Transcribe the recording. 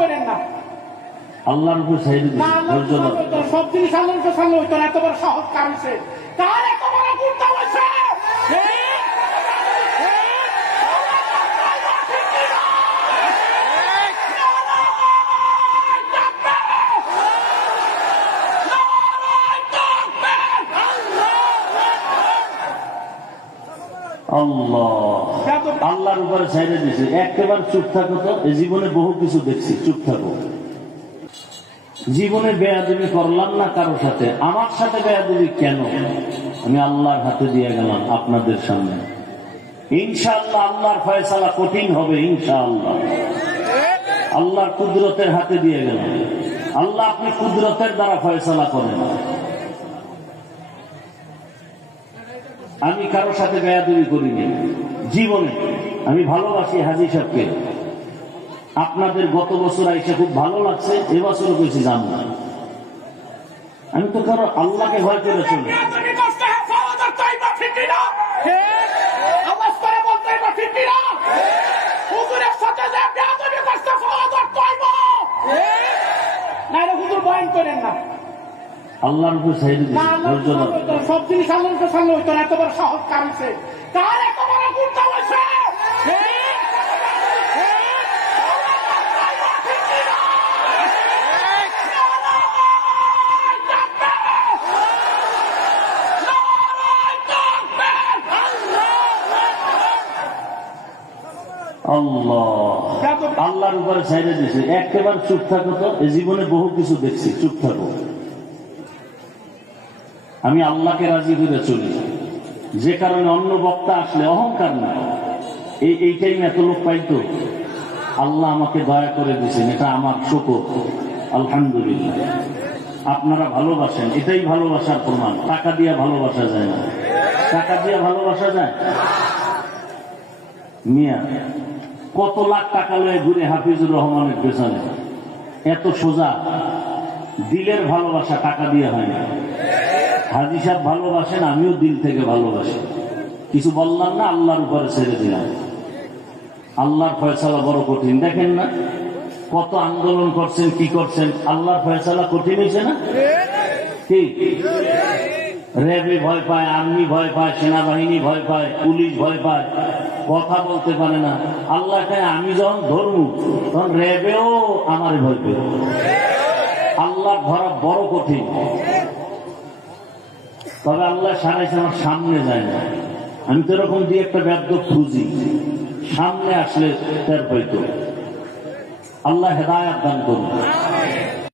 করেন না। আল্লাহর উপর সাইড দিন, ধৈর্য ধরো। সব জিনিস আল্লাহর উপর সাল্লাহ হইতো না, এত বড় সাহস কার হইছে? কার এত বড় গুরুত্ব হইছে? আল্লাহ আল্লাহর উপরে ছেড়ে দিছে। একেবারে চুপ থাকো তো, এই জীবনে বহু কিছু দেখছি, চুপ থাকো। জীবনে বেয়াদবি করলাম না কারোর সাথে, আমার সাথে বেয়াদবি কেন? আমি আল্লাহর হাতে দিয়ে গেলাম আপনাদের সামনে। ইনশাআল্লাহ আল্লাহর ফয়সালা কঠিন হবে, ইনশাআল্লাহ আল্লাহর কুদরতের হাতে দিয়ে গেলাম। আল্লাহ আপনি কুদরতের দ্বারা ফয়সালা করেন। আমি কারোর সাথে বেয়াদবি করিনি জীবনে। আমি ভালোবাসি হাজী সাহেবকে। আপনাদের গত বছর আইসা খুব ভালো লাগছে, এবছরও বেশি জানব না। আমি তো কারো আল্লাহকে ভয় করে চলি। আল্লাহর উপর সাইড দিন, ধৈর্য ধরো। সব জিনিস আল্লাহর উপর সাল্লাহ হইতো না, এত বড় সাহস কার হইছে? কার এত বড় গুরুত্ব হইছে? আল্লাহ আল্লাহর উপরে ছেড়ে দিছে। একেবারে চুপ থাকো তো, এই জীবনে বহু কিছু দেখছি, চুপ থাকো। আমি আল্লাহকে রাজি করে চলি, যে কারণে অন্য বক্তা আসলে অহংকার না। এই টাইম এত লোক পাইতো, আল্লাহ আমাকে দয়া করে দিয়েছেন, এটা আমার শুকর, আলহামদুলিল্লাহ। আপনারা ভালোবাসেন, এটাই ভালোবাসার প্রমাণ। টাকা দিয়ে ভালোবাসা যায় না, টাকা দিয়ে ভালোবাসা যায় মিয়া? কত লাখ টাকা লয়ে ঘুরে হাফিজুর রহমানের পেছনে, এত সোজা। দিলের ভালোবাসা টাকা দিয়ে হয় না। হাজী সাহেব ভালোবাসেন, আমিও দিল থেকে ভালোবাসি। কিছু বললাম না, আল্লাহর উপরে ছেড়ে দিলাম। আল্লাহর ফয়সালা বড় কঠিন। দেখেন না কত আন্দোলন করছেন, কি করছেন, আল্লাহর ফয়সালা কঠিন হয়েছে না? কি র্যাবে ভয় পায়, আর্মি ভয় পায়, সেনাবাহিনী ভয় পায়, পুলিশ ভয় পায়, কথা বলতে পারে না। আল্লাহ আমি যখন ধরবো তখন র্যাবেও আমার ভয় পেয়ে। আল্লাহ ধরা বড় কঠিন। তবে আল্লাহ সারাইছে, আমার সামনে যায় না। আমি তো এরকম দিয়ে একটা ব্যর্থ খুঁজি, সামনে আসলে টের পাইতো। আল্লাহ হেদায়াত দান করুন।